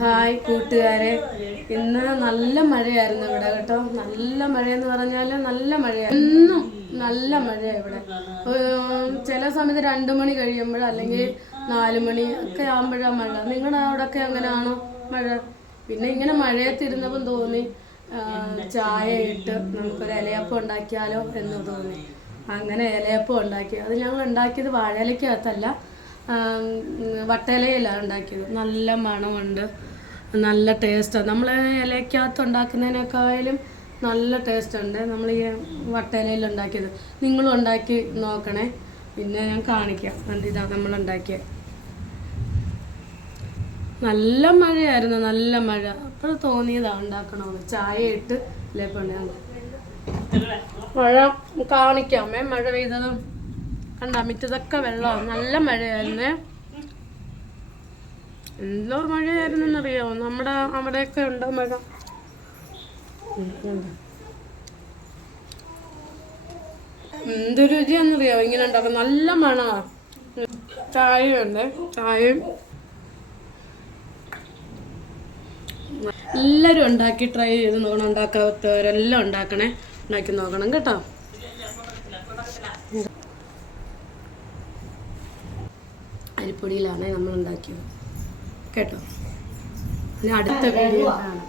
Hi കൂട്ടുകാരെ, ഇന്ന് നല്ല മഴയായിരുന്നു ഇവിടെ കേട്ടോ. നല്ല മഴയെന്ന് പറഞ്ഞാൽ നല്ല മഴയാണ്. എന്നും നല്ല മഴയാണ് ഇവിടെ. ചില സമയത്ത് 2 മണി കഴിയുമ്പോൾ അല്ലെങ്കിൽ 4 മണി ഒക്കെ ആകുമ്പോഴാണ് മഴ. നിങ്ങളുടെ അവിടെയൊക്കെ അങ്ങനെയാണോ മഴ? പിന്നെ ഇങ്ങനെ മഴയത്തിരുന്നപ്പം തോന്നി ചായ ഇട്ട് നമുക്കൊരു ഇലയപ്പം ഉണ്ടാക്കിയാലോ എന്ന് തോന്നി. അങ്ങനെ ഇലയപ്പം ഉണ്ടാക്കി. അത് ഞങ്ങൾ ഉണ്ടാക്കിയത് വാഴയിലക്കകത്തല്ല, വട്ടയിലയിലാണ് ഉണ്ടാക്കിയത്. നല്ല മണമുണ്ട്, നല്ല ടേസ്റ്റാണ്. നമ്മൾ ഇലയ്ക്കകത്ത് ഉണ്ടാക്കുന്നതിനേക്കാളും നല്ല ടേസ്റ്റുണ്ട് നമ്മൾ ഈ വട്ടയിലയിൽ ഉണ്ടാക്കിയത്. നിങ്ങളും ഉണ്ടാക്കി നോക്കണേ. പിന്നെ ഞാൻ കാണിക്കാം. ഇതാണ് നമ്മളുണ്ടാക്കിയത്. നല്ല മഴയായിരുന്നു, നല്ല മഴ. അപ്പോൾ തോന്നിയതാണ് ഉണ്ടാക്കണമെന്ന്. ചായ ഇട്ട് ഇലയപ്പം മഴ കാണിക്കാമേ. മഴ പെയ്തതും കണ്ടാ, മിറ്റതൊക്കെ വെള്ളമാണ്. നല്ല മഴയായിരുന്നേ. എന്തോ മഴയായിരുന്നെന്നറിയാമോ? നമ്മുടെ അവിടെയൊക്കെ ഉണ്ടോ മഴ? എന്ത് രുചിയാണെന്നറിയാമോ ഇങ്ങനെ ഉണ്ടാക്കും? നല്ല മണമാണ്. ചായയുണ്ട്, ചായയും. എല്ലാവരും ഉണ്ടാക്കി ട്രൈ ചെയ്ത് നോക്കണം. ഉണ്ടാക്കാത്തവരെല്ലാം ഉണ്ടാക്കി നോക്കണം കേട്ടോ. അരിപ്പൊടിയിലാണ് നമ്മൾ ഉണ്ടാക്കിയത് കേട്ടോ. ഇനി അടുത്ത വീഡിയോ കാണാം.